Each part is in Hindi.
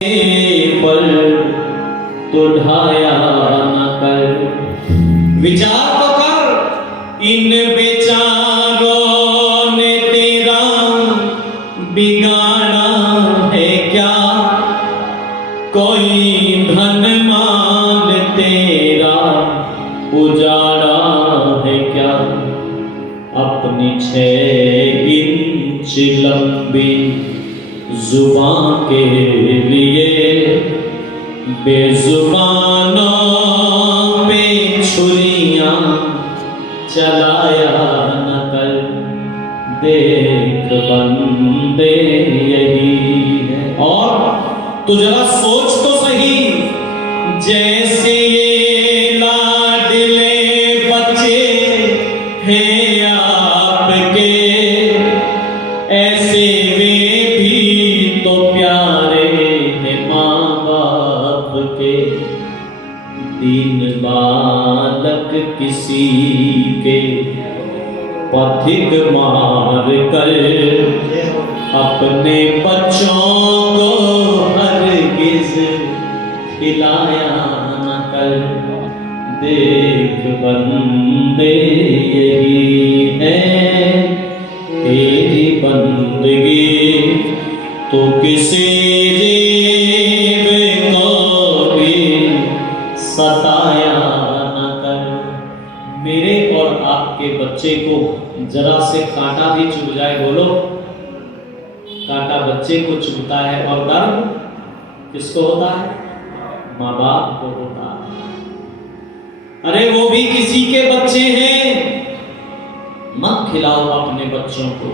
पर तो ढाया न कर। विचार तो कर, इन बेचारों ने तेरा बिगाड़ा है क्या? कोई धन माल तेरा उजाड़ा है क्या? अपनी 6 इंच लंबी जुबान के लिए बेजुबानों पे छुरियां चलाया न कर। देख बंदे यही है। और तू जरा सोच तो सही, जैसे ये लाडले बच्चे हैं आपके, ऐसे वे भी तो प्यारे हैं माँ बाप के। दीन बालक किसी के पथिक मार कर, अपने बच्चों को हरगिज खिलाया न कर। देख बंदे यही है तेरी बंदगी, तो किसी जीव को भी सताया न कर। मेरे और आपके बच्चे को जरा से कांटा भी चुभ जाए, बोलो कांटा बच्चे को चुभता है, और दर्द किसको होता है? माँ बाप को होता है। अरे वो भी किसी के बच्चे हैं। मत खिलाओ अपने बच्चों को।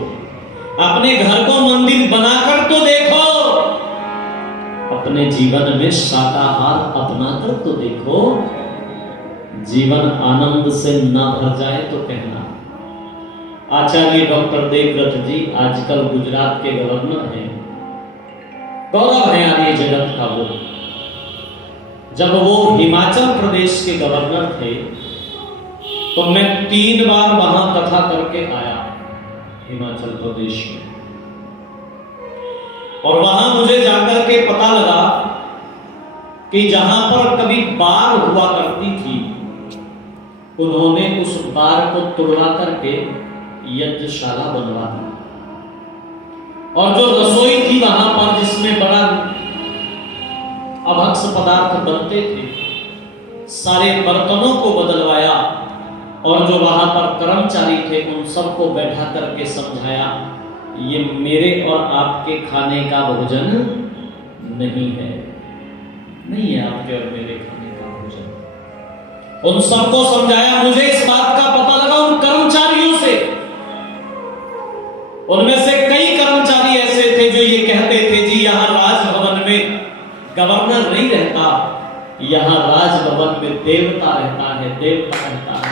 अपने घर को मंदिर बनाकर तो देखो, अपने जीवन में शाकाहार अपनाकर तो देखो। जीवन आनंद से ना भर जाए तो कहना। आचार्य डॉक्टर देवव्रत जी आजकल गुजरात के गवर्नर हैं। गौरव है आर्य जगत का वो। जब वो हिमाचल प्रदेश के गवर्नर थे तो मैं 3 बार वहां कथा करके आया हिमाचल प्रदेश में, और वहां मुझे जाकर के पता लगा कि जहां पर कभी बाढ़ हुआ करती थी, उन्होंने उस बाढ़ को तुड़वा करके यज्ञशाला बनवा दी। और जो रसोई थी वहां पर, जिसमें बड़ा अभक्ष पदार्थ बनते थे, सारे बर्तनों को बदलवाया। और जो वहां पर कर्मचारी थे उन सबको बैठा करके समझाया, ये मेरे और आपके खाने का भोजन नहीं है, नहीं है आपके और मेरे खाने का भोजन। उन सबको समझाया। मुझे इस बात का पता लगा उन कर्मचारियों से। उनमें से कई कर्मचारी ऐसे थे जो ये कहते थे, जी यहां राजभवन में गवर्नर नहीं रहता, यहां राजभवन में देवता रहता है, देवता रहता है।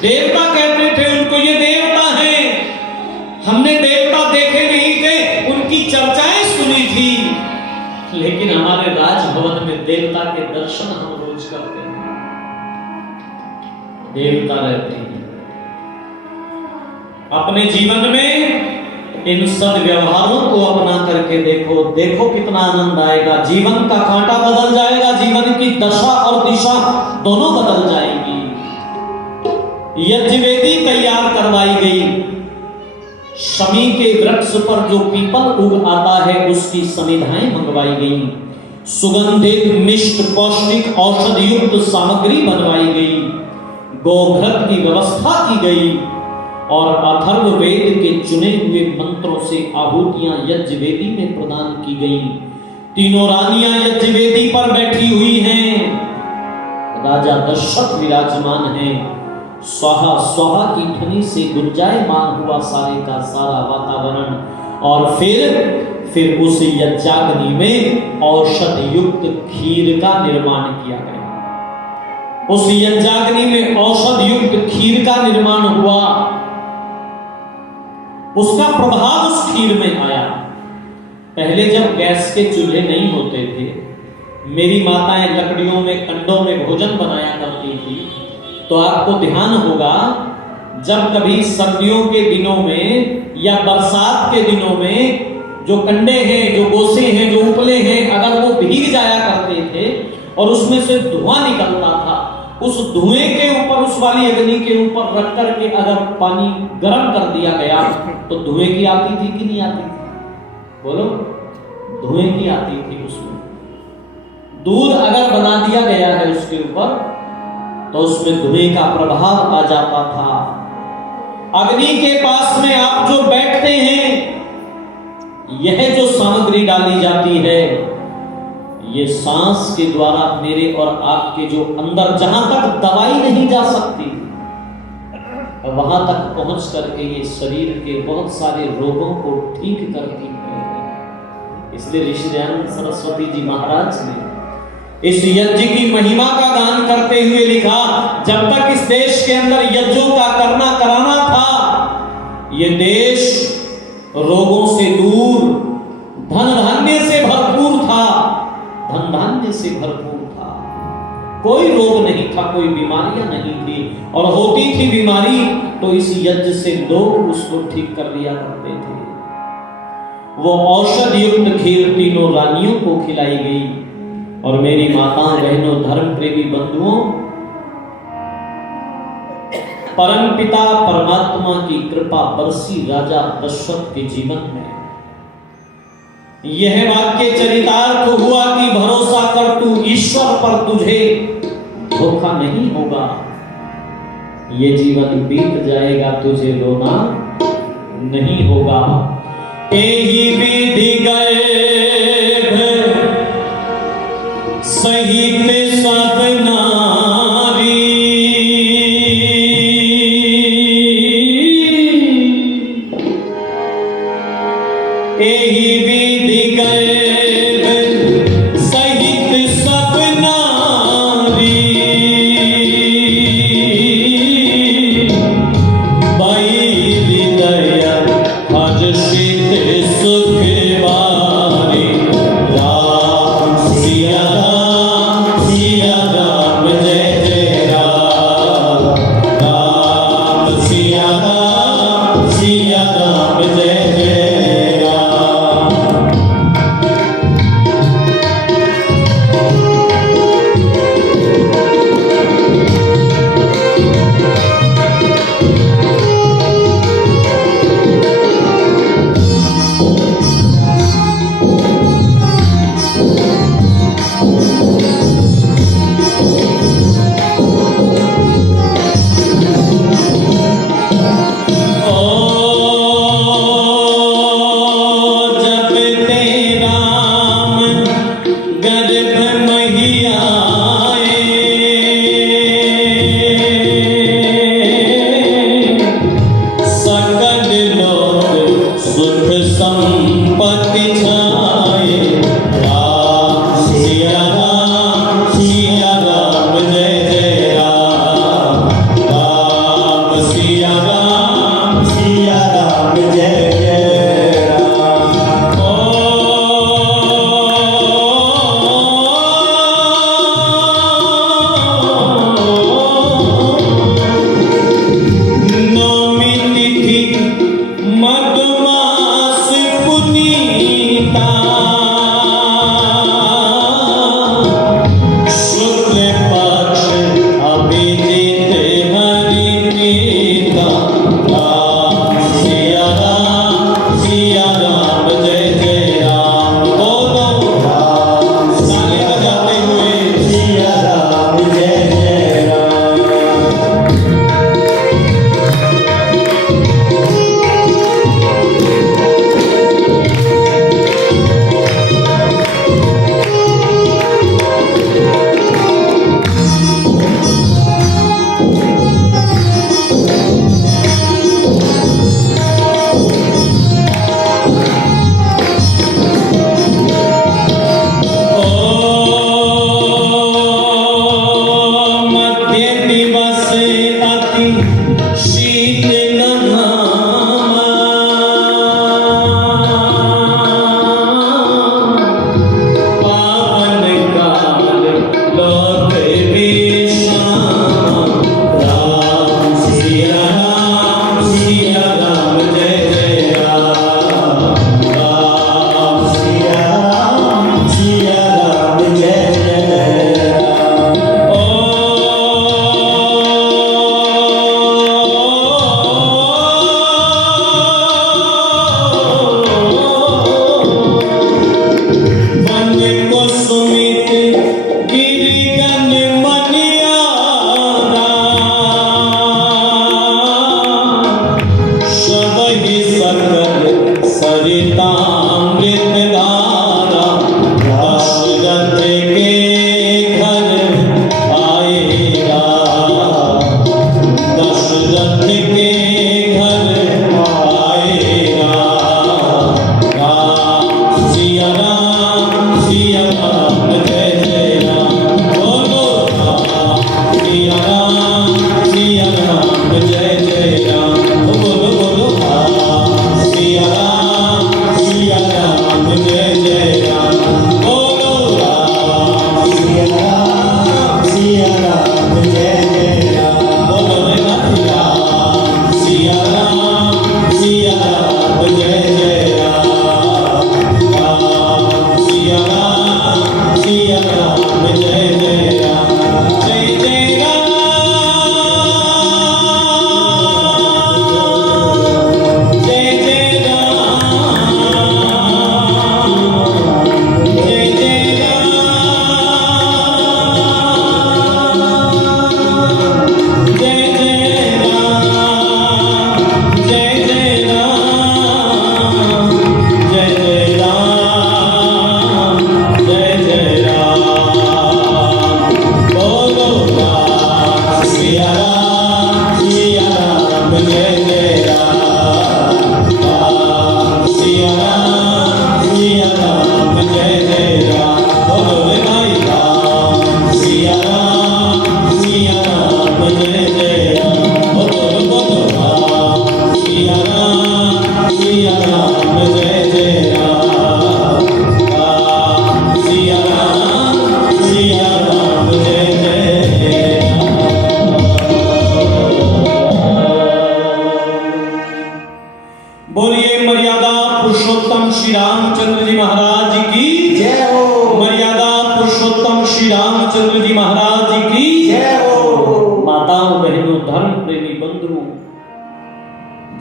देवता कहते थे उनको, ये देवता हैं। हमने देवता देखे नहीं थे, उनकी चर्चाएं सुनी थी, लेकिन हमारे राजभवन में देवता के दर्शन हम रोज करते हैं। देवता रहते हैं। अपने जीवन में इन सद्व्यवहारों को अपना करके देखो, देखो कितना आनंद आएगा। जीवन का कांटा बदल जाएगा, जीवन की दशा और दिशा दोनों बदल जाएगी। यज्ञवेदी तैयार करवाई गई। शमी के वृक्ष पर जो पीपल उग आता है उसकी समिधाएं मंगवाई गई। सुगंधित मिष्ट पौष्टिक औषध युक्त सामग्री बनवाई गई। गोघृत की व्यवस्था की गई और अथर्ववेद के चुने हुए मंत्रों से आहुतियां यज्ञवेदी में प्रदान की गई। तीनों रानियां यज्ञवेदी पर बैठी हुई हैं। राजा दशरथ विराजमान हैं। स्वाहा स्वाहा की ध्वनि से गुंजायमान हुआ सारे का सारा वातावरण। और फिर उस यज्ञाग्नि में औषध युक्त खीर का निर्माण किया गया। उस यज्ञाग्नि में औषध युक्त खीर का निर्माण हुआ। उसका प्रभाव उस खीर में आया। पहले जब गैस के चूल्हे नहीं होते थे, मेरी माताएं लकड़ियों में कंडों में भोजन बनाया करती थी। तो आपको ध्यान होगा, जब कभी सर्दियों के दिनों में या बरसात के दिनों में जो कंडे हैं, जो गोसे हैं, जो उपले हैं, अगर वो भीग जाया करते थे और उसमें से धुआं निकलता था, उस धुएं के ऊपर, उस वाली अग्नि के ऊपर रख करके अगर पानी गर्म कर दिया गया तो धुएं की आती थी कि नहीं आती थी? बोलो, धुएं की आती थी। उसमें दूध अगर बना दिया गया है उसके ऊपर तो उसमें धुएं का प्रभाव आ जाता था। अग्नि के पास में आप जो बैठते हैं, यह जो सामग्री डाली जाती है, ये सांस के द्वारा मेरे और आपके जो अंदर, जहां तक दवाई नहीं जा सकती, वहां तक पहुंच करके ये शरीर के बहुत सारे रोगों को ठीक करती है। इसलिए ऋषि दयानंद सरस्वती जी महाराज ने इस यज्ञ की महिमा का गान करते हुए लिखा, जब तक इस देश के अंदर यज्ञों का करना कराना था, ये देश रोगों से दूर, धन धान्य से भरपूर था, धन धान्य से भरपूर था। कोई रोग नहीं था, कोई बीमारियां नहीं थी, और होती थी बीमारी तो इस यज्ञ से लोग उसको ठीक कर दिया करते थे। वो औषध युक्त खीर तीनों रानियों को खिलाई गई। और मेरी माताओं, बहनों, धर्म प्रेमी बंधुओं, परम पिता परमात्मा की कृपा बरसी राजा दशरथ के जीवन में। यह वाक्य चरितार्थ हुआ कि भरोसा कर तू ईश्वर पर, तुझे धोखा नहीं होगा। ये जीवन बीत जाएगा, तुझे रोना नहीं होगा। एही विधि गए सहित सब नारी, एही विधि गए सहित सब नारी, बाई हृदय हर्षित सुख बारी। राम सिया राम जय जय राम, राम सिया राम जय जय राम।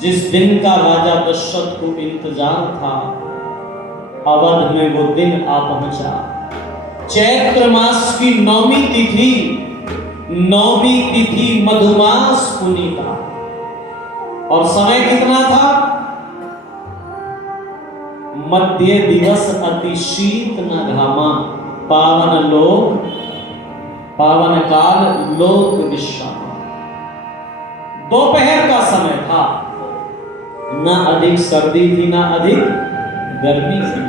जिस दिन का राजा दशरथ को इंतजार था, अवध में वो दिन आ पहुंचा। चैत्र मास की नौवीं तिथि मधुमास पुनीता, और समय कितना था? मध्य दिवस अति शीत न घामा, पावन काल लोक विश्राम। दोपहर का समय था, ना अधिक सर्दी थी ना अधिक गर्मी थी।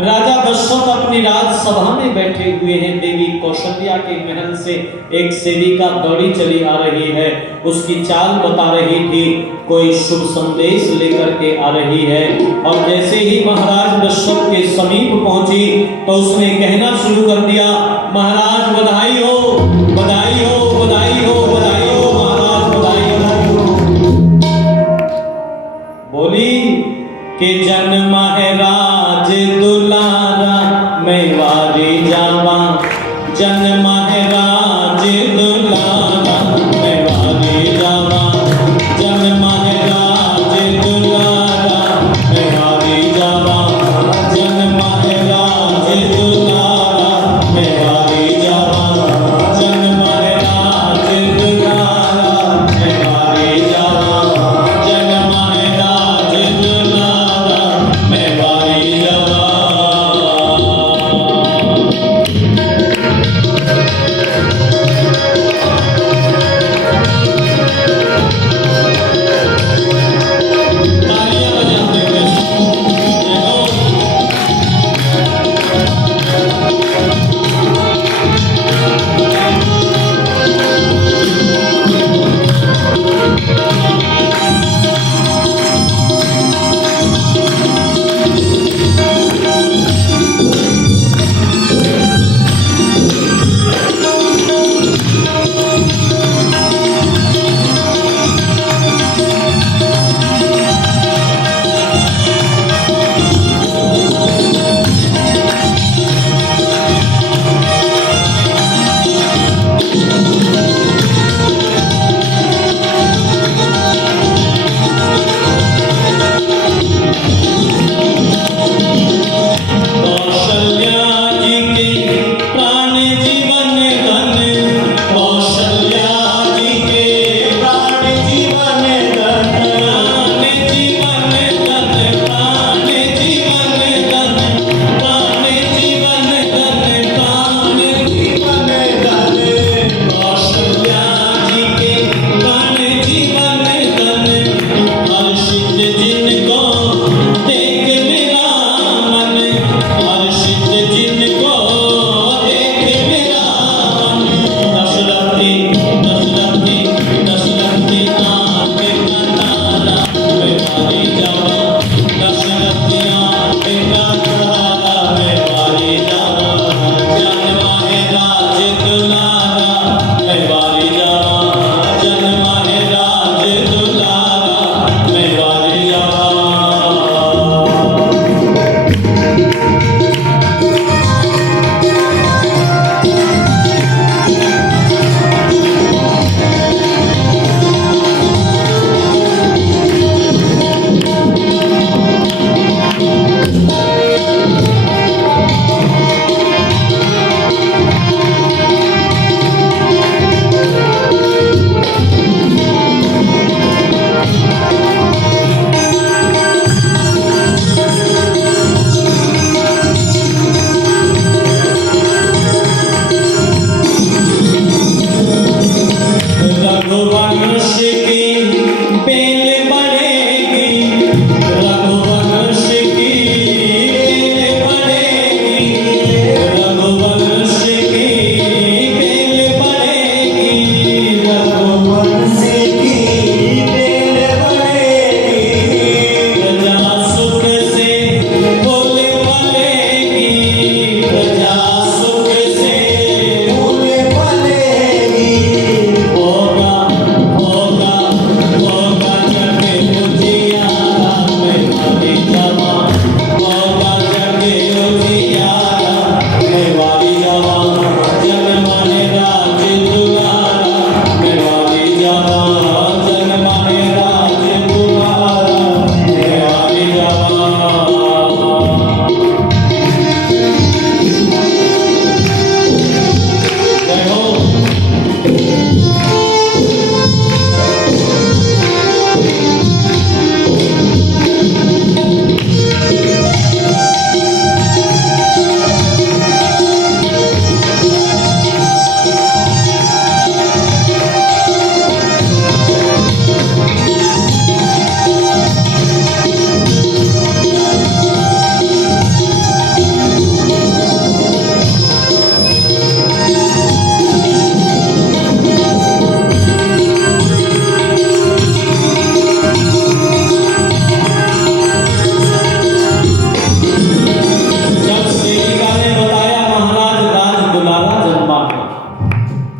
राजा दशरथ अपनी राजसभा में बैठे हुए हैं। देवी कौशल्या के महल से एक सेविका दौड़ी चली आ रही है, उसकी चाल बता रही थी, कोई शुभ संदेश लेकर के आ रही है। और जैसे ही महाराज दशरथ के समीप पहुंची तो उसने कहना शुरू कर दिया, महाराज बधाई हो, बधाई हो, बधाई हो, बधाई हो, महाराज बधाई हो। बोली कि जन्म है राज दुलारा, मैं वारी जावा, जन्म है राज दुलारा, मैं वारी जावा, जन्म है राज दुलारा, मैं वारी जावा, जन्म है राज दुलारा, मैं वारी जावा, जन्म है राज दुलारा, मैं वारी जावा, जन्म है राज दुलारा, मैं वारी जावा।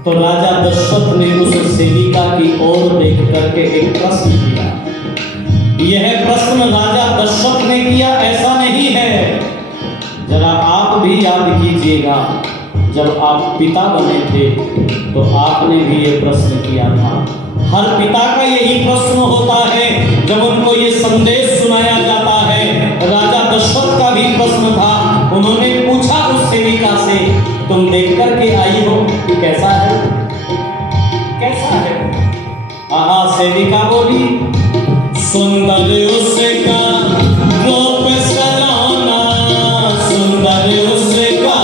तो राजा दशरथ ने उस सेविका की ओर देख करके एक प्रश्न किया। यह प्रश्न राजा दशरथ ने किया ऐसा नहीं है, जरा आप भी याद कीजिएगा, जब आप पिता बने थे तो आपने भी ये प्रश्न किया था। हर पिता का यही प्रश्न होता है जब उनको ये संदेश सुनाया जाता है। राजा दशरथ का भी प्रश्न था। उन्होंने पूछा उस सेविका से, तुम देख करके आई हो कि कैसा है, कैसा है? आहा, सेविका बोली, सुंदर उसका रूप सलोना, सुंदर उसका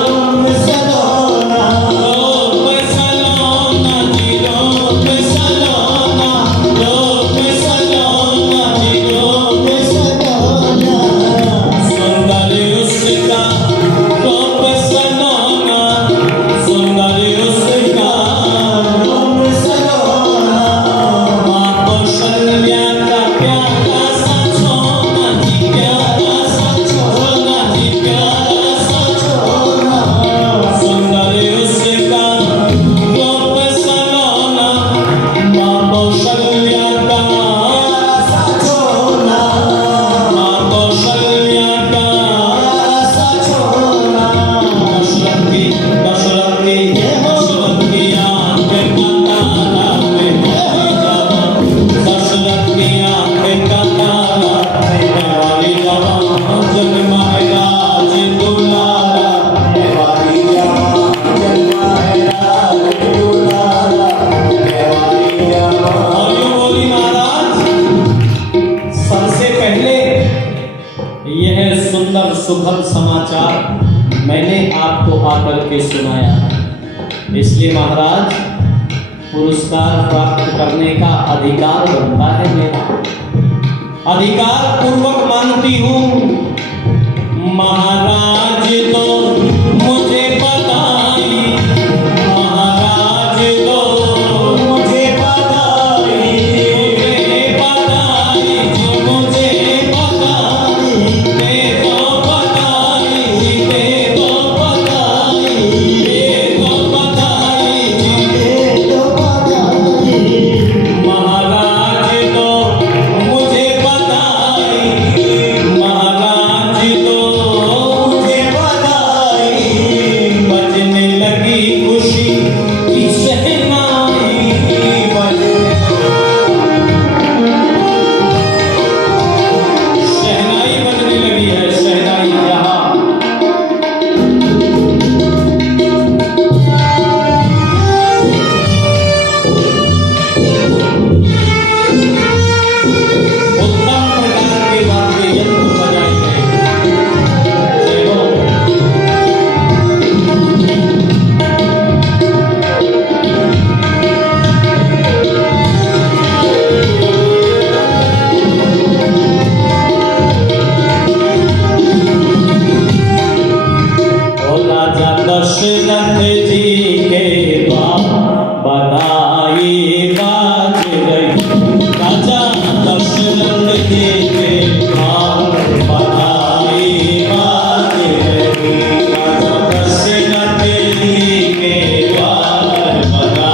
रूप सलोना, रूप सलोना जी, रूप सलोना, रूप सलोना जी, रूप सलोना, सुंदर उसका रूप सलोना, सुंदर उसका रूप सलोना, माँ कौशल्या का प्यारा सा सोना जी, प्यारा सा सोना जी, प्यारा सा सोना, सुंदर उसका रूप सलोना, माँ कौशल्या का प्यारा सा सोना, माँ कौशल्या का प्यारा सा सोना, दशरथ की दशरथ की आंखें का तारा में वाली जवान, दशरथ की आंखें का तारा में वाली जवान, जग महाराज दुलारा, वाली जवान, जग महाराज दुलारा, वाली जवान। और यूं बोली महाराज, सबसे पहले यह सुंदर सुखद समाचार मैंने आपको आकर के सुनाया है, इसलिए महाराज पुरस्कार प्राप्त करने का अधिकार बनता है मेरा, अधिकार पूर्वक मानती हूँ। महाराज तो मुझे बताई, महाराज तो मुझे बताई, मुझे बताई जी, मुझे बताई, दे दो बताई जी, दे दो बताई, दे दो बताई जी, दे दो बताई, महाराज तो मुझे बताई, महाराज तो मुझे बताई, बजने लगी खुशी की शहनाई, शहनाई बजने लगी है, शहनाई यहाँ। उत्तम प्रकार के वाद्य यंत्र बजाए गए। जय हो। ओ राजा दशरथ जी के बधाई बाज रही, राजा दशरथ जी के बधाई बाज रही, राजा दशरथ जी के बधाई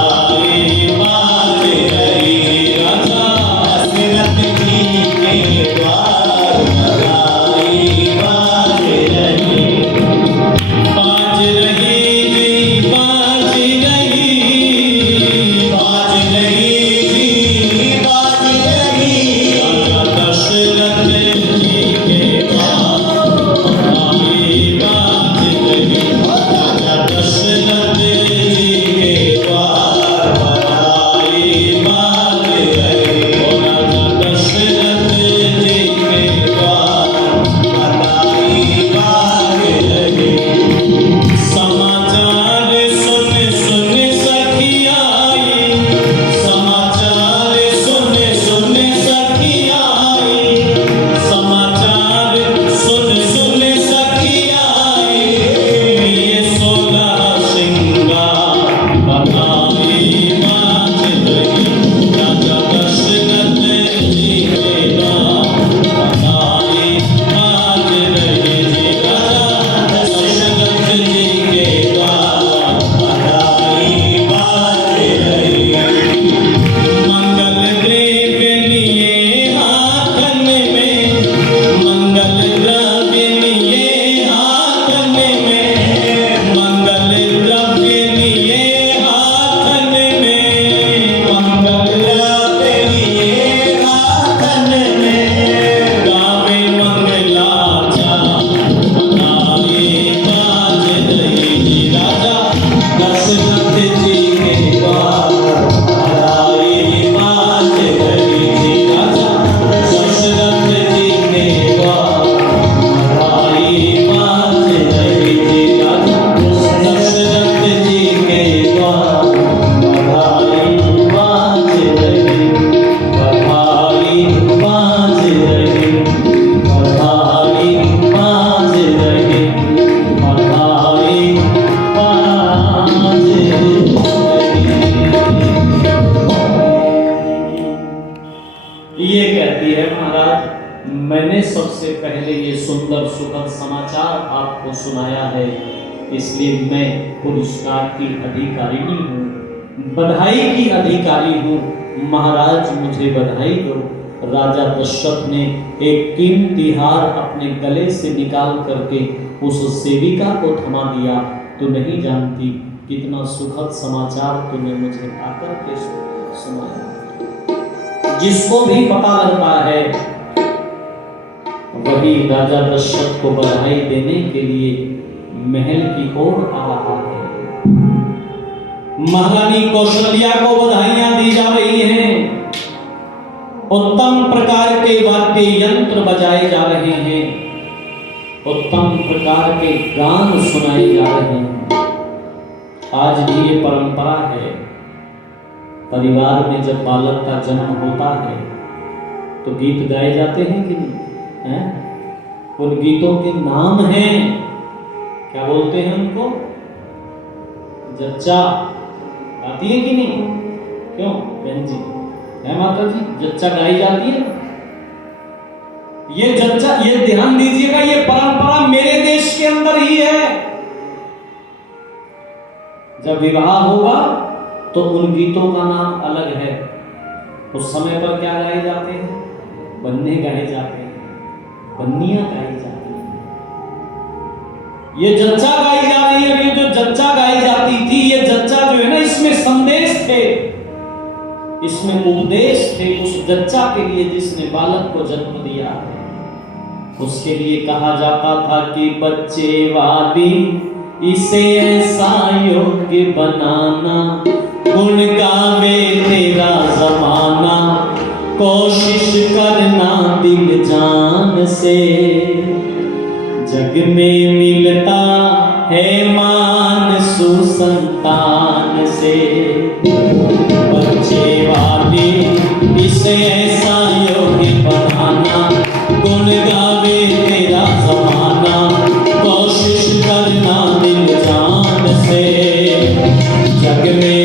बाज रही, राजा दशरथ जी के बधाई बाज रही, बाज रही जी, बाज रही, दशरथ जी के द्वार हराई बाज रही थी। राजा दशरथ जी के द्वार हराई बाज रही थी। राजा दशरथ जी के द्वार हराई बाज रही, बधाई बाज रही, बधाई बाज रही, बधाई बाज रही। ये कहती है महाराज, मैंने सबसे पहले ये सुंदर सुखद समाचार आपको सुनाया है, इसलिए मैं पुरस्कार की अधिकारिणी हूँ, बधाई की अधिकारी हूँ। महाराज मुझे बधाई दो। राजा दशरथ ने एक कीमती हार अपने गले से निकाल करके उस सेविका को थमा दिया। तू नहीं जानती कितना सुखद समाचार तूने मुझे आकर के सुनाया। जिसको भी पता लगता है वही राजा दशरथ को बधाई देने के लिए महल की ओर आ रहा है। महारानी कौशल्या को बधाइयां दी जा रही हैं, उत्तम प्रकार के वाद्य यंत्र बजाए जा रहे हैं, उत्तम प्रकार के गान सुनाए जा रहे हैं। आज भी ये परंपरा है, परिवार में जब बालक का जन्म होता है तो गीत गाए जाते हैं कि नहीं हैं? उन गीतों के नाम हैं, क्या बोलते हैं उनको? जच्चा। आती है कि नहीं? क्यों बहन जी, है माता जी, जच्चा गाई जाती है। ये जच्चा, ये ध्यान दीजिएगा, ये परंपरा मेरे देश के अंदर ही है। जब विवाह होगा तो उन गीतों का नाम अलग है। उस समय पर क्या गाए जाते हैं? बन्ने गाए जाते हैं, बन्नियां गाई जाती हैं। ये जच्चा गाई जा रही है। अभी जो जच्चा गाई जाती थी, ये जच्चा जो है ना, इसमें संदेश थे, इसमें उपदेश थे। उस जच्चा के लिए जिसने बालक को जन्म दिया है, उसके लिए कहा जाता था कि बच्चे वाली इसे ऐसा योग्य बनाना, गुण गावे तेरा जमाना, कोशिश करना दिल जान से, जग में मिलता है मान सुसंतान से। बच्चे वाली इसे ऐसा योग्य बनाना, गुण गावे तेरा जमाना, कोशिश करना दिल जान से, जग में